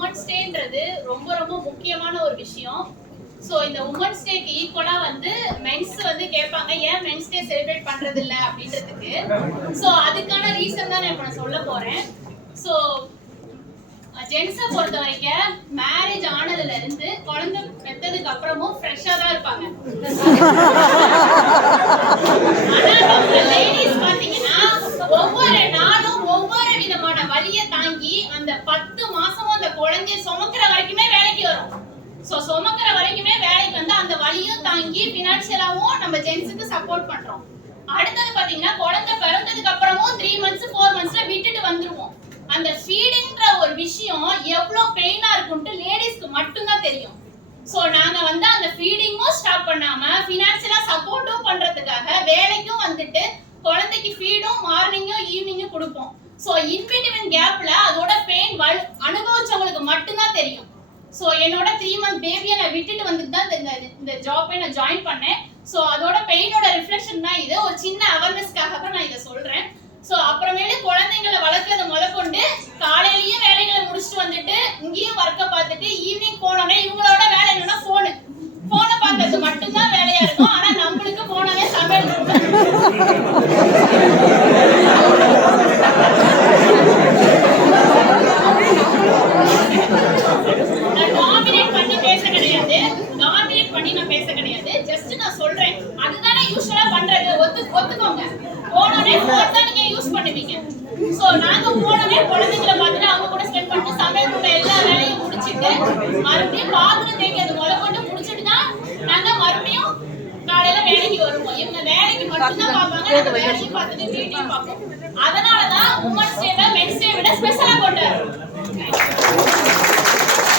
Women's டேன்றது ரொம்ப ரொம்ப முக்கியமான ஒரு விஷயம். ஸோ இந்த உமன்ஸ் டேக்கு ஈக்குவலா வந்து மென்ஸ் வந்து கேட்பாங்க ஏன் மென்ஸ் டே செலிப்ரேட் பண்றது இல்லை அப்படின்றதுக்கு. ஸோ அதுக்கான ரீசன் தான் நான் இப்போ நான் சொல்ல போறேன். ஸோ ஜென்ஸை பொறுத்த வரைக்கும் மேரேஜ் ஆனதுல இருந்து குழந்தை பெற்றதுக்கு அப்புறமும் ஃப்ரெஷ்ஷா தான் இருப்பாங்க. ஆனா நம்ம லேடிஸ் பாத்தீங்கன்னா ஒவ்வொரு நாளும் ஒவ்வொரு விதமான வலியை தாங்கி அந்த 10 மாசமும் அந்த குழந்தைய சுமக்கிற வரைக்குமே வேலைக்கு வரும். சோ சுமக்கிற வரைக்குமே வேலைக்கு வந்து அந்த வலியும் தாங்கி பினான்சியலாவும் நம்ம ஜென்ஸுக்கு சப்போர்ட் பண்றோம். அடுத்தது பாத்தீங்கன்னா குழந்தை பிறந்ததுக்கு அப்புறமும் 3 months 4 monthsல விட்டுட்டு வந்துருவோம். அந்த ஃபீடிங்ன்ற ஒரு விஷயம் எவ்வளவு பெயினா இருக்கும்னு லேடிஸ்க்கு மட்டும்தான் தெரியும். சோ நாங்க வந்து அந்த ஃபீடிங்கும் ஸ்டாப் பண்ணாம ஃபினான்ஷியலா சப்போர்ட்டும் பண்றதுக்காக வேலைக்கும் வந்துட்டு குழந்தைக்கு ஃபீடும் மார்னிங்கும் ஈவினிங்கும் கொடுப்போம். சோ இன்பிட்வீன் கேப்ல அதோட பெயின் அனுபவிச்சவங்களுக்கு மட்டும்தான் தெரியும். சோ என்னோட 3 month பேபியை நான் விட்டுட்டு வந்துட்டு தான் இந்த ஜாப்பை நான் ஜாயின் பண்ணேன். சோ அதோட பெயினோட ரிஃப்ளெக்ஷன் தான் இது. ஒரு சின்ன அவேர்னஸ்க்காக தான் நான் இதை சொல்றேன். சோ அப்புறமேல குழந்தைங்களை வளர்க்கறது முதற்கொண்டு காலையிலேயே வேலைகளை முடிச்சுட்டு வந்துட்டு இங்கேயும் ஒர்க்கை பார்த்துட்டு ஈவினிங் போனோடனே இவங்களோட வேலை என்னன்னா போனை பார்க்கறது மட்டும்தான் வேலையா இருக்கும். ஆனா நம்மளுக்கு போனவே சமையல் டாமினேட் பண்ணி நான் பேச கிடையாது. ஜஸ்ட் நான் சொல்றேன் அதுதானே யூசுவலா பண்றது. ஒத்துக்கோங்க. போனோடனே போன் தான் நீங்க யூஸ் பண்ணுவீங்க. சோ நாங்க போனோடனே குழந்தைகளை பார்த்துட்டு அவங்க கூட ஸ்பெண்ட் பண்ணிட்டு சமையல் கூட எல்லா வேலையும் முடிச்சிட்டு மறுபடியும் பாத்திரம் தேய்க்கிறது முதற்கொண்டு முடிச்சிட்டு தான் நாங்க மறுபடியும் காலையில வேலைக்கு வருவோம். இவங்க வேலைக்கு மட்டும்தான் பார்ப்பாங்க, நாங்க வேலையும் பார்த்துட்டு வீட்டையும் பார்ப்போம். அதனாலதான் உமன்ஸ் டேவை மென்ஸ் டே விட ஸ்பெஷலா கொண்டாடுறோம்.